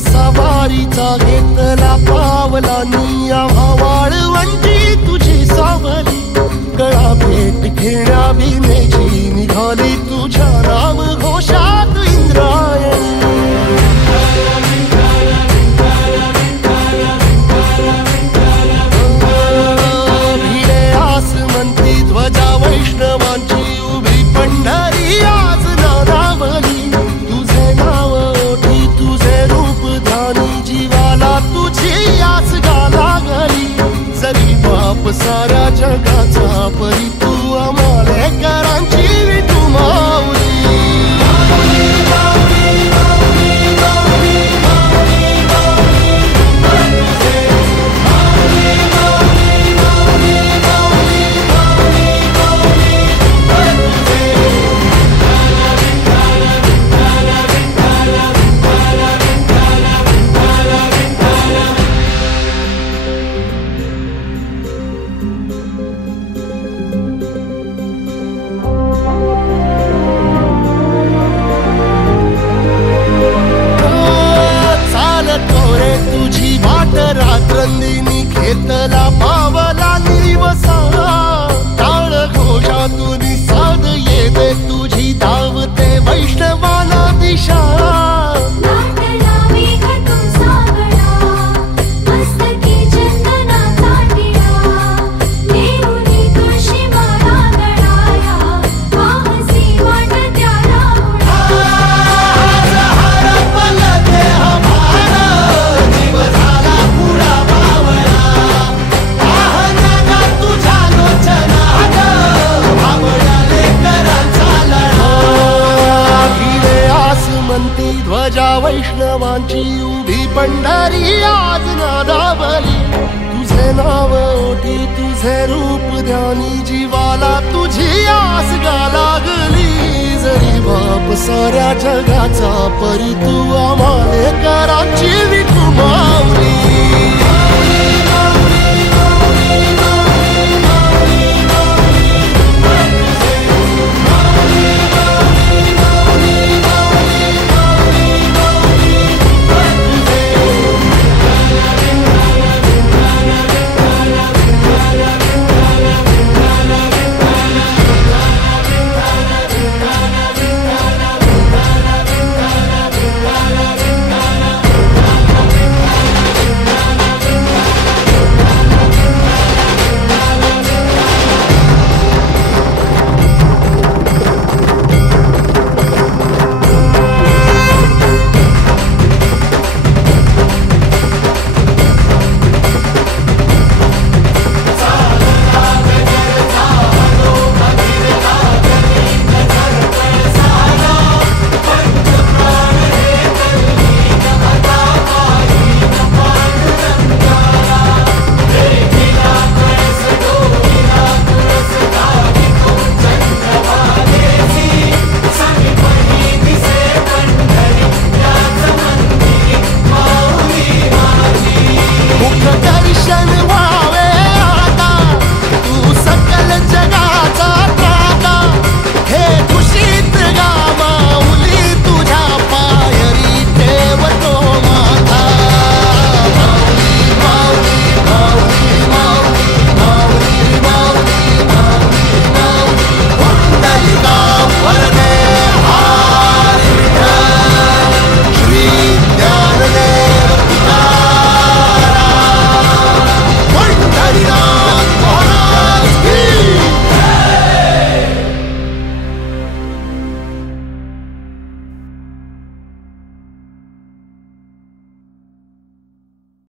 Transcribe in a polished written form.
सवारीचा घेतला पावलांनी आम्हा वाळवंटी तुझी सावली गळा भेट घेण्या बिनेची निघाली तुझ्या नाम घोषात इंद्रायणी भिडे आसमंती ध्वजा वैष्णवांची उभी पंढरी आज नादावली तुझे नाव ओठी तुझे रूप ध्यानी जीवाला तुझी आस गाला गली जरी बाप साऱ्या जगाचा परी तू आमालेकरांची विठू माऊली रात्रंदिनी घेतला पावला दिवसा टाळ घोषातून साध येते तुझी धावते वैष्णवाला दिशा ध्वजा वैष्णवांची उभी पंढरी आज नादावली तुझे नाव ओठी तुझे रूप ध्यानी जीवाला तुझी आस गा लागली जरी बाप साऱ्या जगाचा परी तू आमालेकरांची विठू